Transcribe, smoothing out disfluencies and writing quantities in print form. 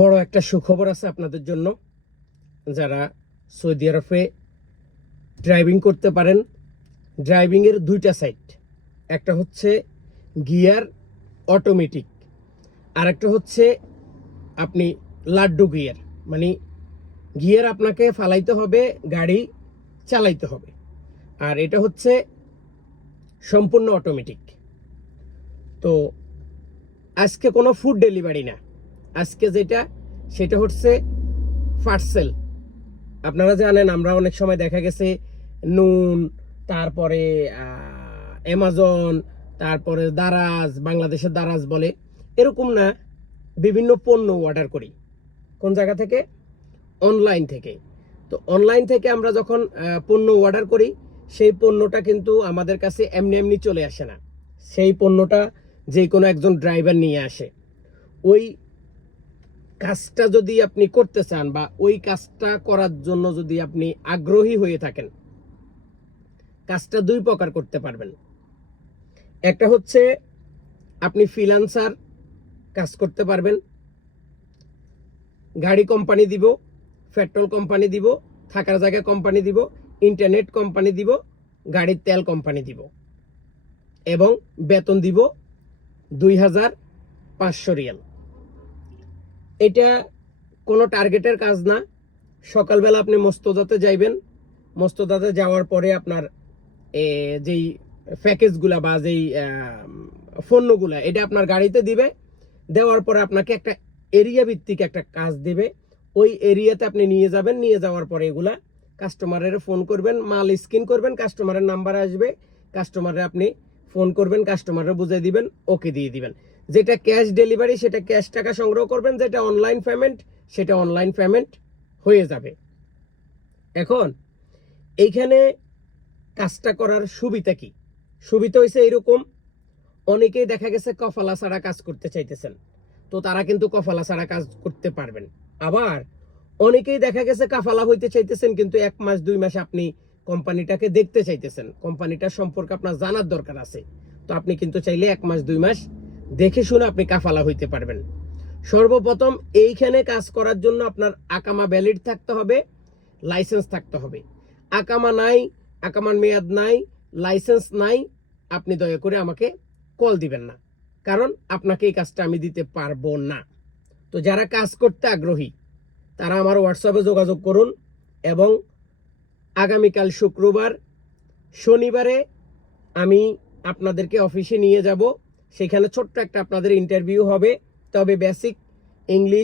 বড় একটা সুখবর আছে আপনাদের জন্য। যারা সৌদি আরবে ড্রাইভিং করতে পারেন, ড্রাইভিংয়ের দুইটা সাইড, একটা হচ্ছে গিয়ার অটোমেটিক, আর একটা হচ্ছে আপনি লাড্ডু গিয়ার, মানে গিয়ার আপনাকে ফালাইতে হবে, গাড়ি চালাইতে হবে। আর এটা হচ্ছে সম্পূর্ণ অটোমেটিক। তো আজকে কোনো ফুড ডেলিভারি না, আজকে সেটা হচ্ছে পার্সেল। আপনারা জানেন, আমরা অনেক সময় দেখা গেছে নুন, তারপরে অ্যামাজন, তারপরে দারাজ, বাংলাদেশের দারাজ বলে, এরকম না, বিভিন্ন পণ্য অর্ডার করি। কোন জায়গা থেকে? অনলাইন থেকে। তো অনলাইন থেকে আমরা যখন পণ্য অর্ডার করি, সেই পণ্যটা কিন্তু আমাদের কাছে এমনি এমনি চলে আসে না। সেই পণ্যটা যে কোনো একজন ড্রাইভার নিয়ে আসে। ওই কাজটা যদি আপনি করতে চান, বা ওই কাজটা করার জন্য যদি আপনি আগ্রহী হয়ে থাকেন, কাজটা দুই প্রকার করতে পারবেন। একটা হচ্ছে আপনি ফ্রিল্যান্সার কাজ করতে পারবেন, গাড়ি কোম্পানি দিব, পেট্রোল কোম্পানি দিব, থাকার জায়গা কোম্পানি দিব, ইন্টারনেট কোম্পানি দিব, গাড়ির তেল কোম্পানি দিব, এবং বেতন দিব 2500 রিয়াল। এটা কোনো টার্গেটের কাজ না। সকালবেলা আপনি মস্তদাতে যাইবেন, মস্তদাতে যাওয়ার পরে আপনার যেই প্যাকেজগুলা বা যেই পণ্যগুলা, এটা আপনার গাড়িতে দিবে। দেওয়ার পরে আপনাকে একটা এরিয়া ভিত্তিক একটা কাজ দিবে। ওই এরিয়াতে আপনি নিয়ে যাবেন, নিয়ে যাওয়ার পরে এগুলা কাস্টমারের ফোন করবেন, মাল স্ক্যান করবেন, কাস্টমারের নাম্বার আসবে, কাস্টমারে আপনি ফোন করবেন, কাস্টমারের বুঝিয়ে দিবেন, ওকে দিয়ে দিবেন। যেটা ক্যাশ ডেলিভারি, সেটা ক্যাশ টাকা সংগ্রহ করবেন। যেটা অনলাইন পেমেন্ট, সেটা অনলাইন পেমেন্ট হয়ে যাবে। এখন এইখানে কাজটা করার সুবিধা কি? সুবিধা হয়েছে এরকম, অনেকেই দেখা গেছে কফালা ছাড়া কাজ করতে চাইতেছেন, তো তারা কিন্তু কফালা ছাড়া কাজ করতে পারবেন। আবার অনেকেই দেখা গেছে কাফালা হইতে চাইতেছেন, কিন্তু 1 মাস 2 মাস আপনি কোম্পানিটাকে দেখতে চাইতেছেন, কোম্পানিটার সম্পর্কে আপনার জানার দরকার আছে। তো আপনি কিন্তু চাইলে 1 মাস 2 মাস দেখে শুনে আপনি কাফালা হইতে পারবেন। সর্বপ্রথম এইখানে কাজ করার জন্য আপনার আকামা ভ্যালিড থাকতে হবে, লাইসেন্স থাকতে হবে। আকামা নাই, আকামার মেয়াদ নাই, লাইসেন্স নাই, আপনি দয়া করে আমাকে কল দিবেন না, কারণ আপনাকে এই কাজটা আমি দিতে পারবো না। তো যারা কাজ করতে আগ্রহী, তারা আমার হোয়াটসঅ্যাপে যোগাযোগ করুন। এবং আগামীকাল শুক্রবার, শনিবারে আমি আপনাদেরকে অফিসে নিয়ে যাব। সেখানে ছোট্ট একটা আপনাদের ইন্টারভিউ হবে, তবে বেসিক ইংলিশ